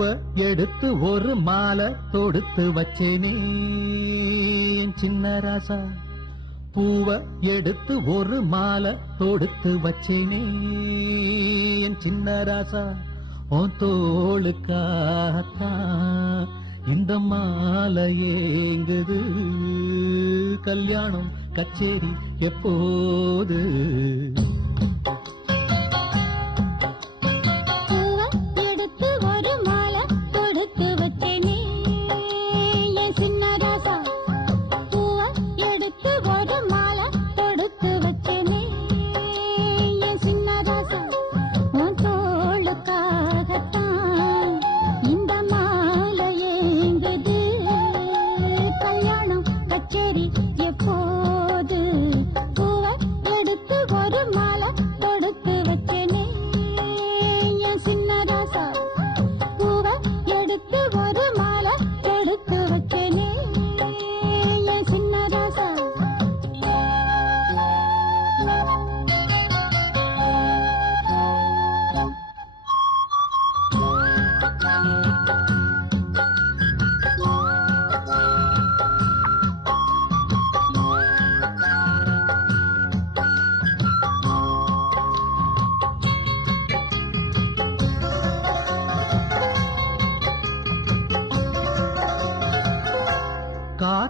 பூவ எடுத்து ஒரு மாலை தொடுத்து வச்சேனே சின்ன ராசா. பூவ எடுத்து ஒரு மாலை தொடுத்து வச்சேனே சின்ன ராசா. ஓ தோளுக்காகத்தான் இந்த மாலை ஏங்குது. கல்யாணம் கச்சேரி எப்போது?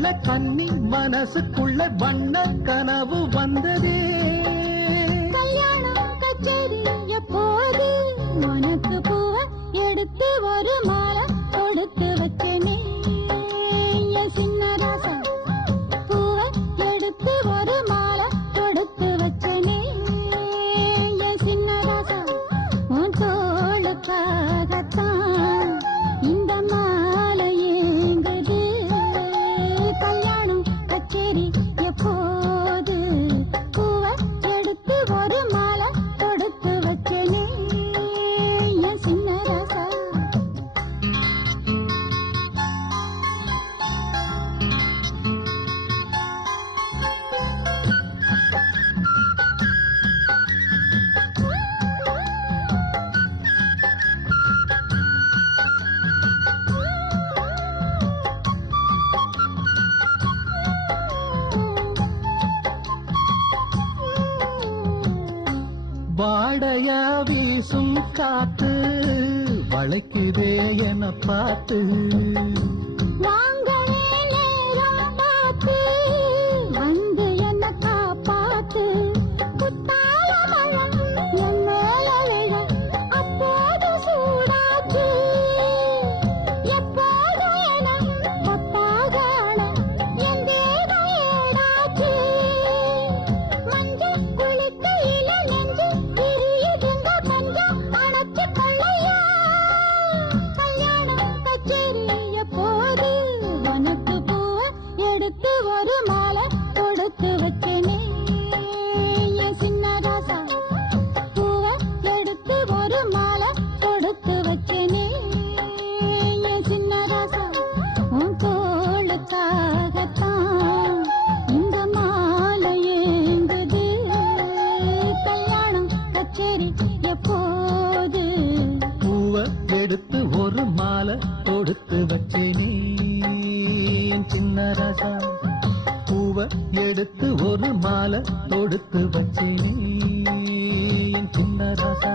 கண்ணுக்குள்ள கண்ணி மனசுக்குள்ள வண்ண கனவு வந்ததே. கல்யாணம் கச்சேரி எப்போது? உனக்கு பூவை எடுத்து வருமா? படையா வீசும் காத்து வளைக்குதே என பார்த்து. வாங்கவே பார்த்து போது பூவை எடுத்து ஒரு மாலை கொடுத்து வச்சேனே. சின்ன ராசா பூவை எடுத்து ஒரு மாலை கொடுத்து வச்சேனே. சின்ன ராசா.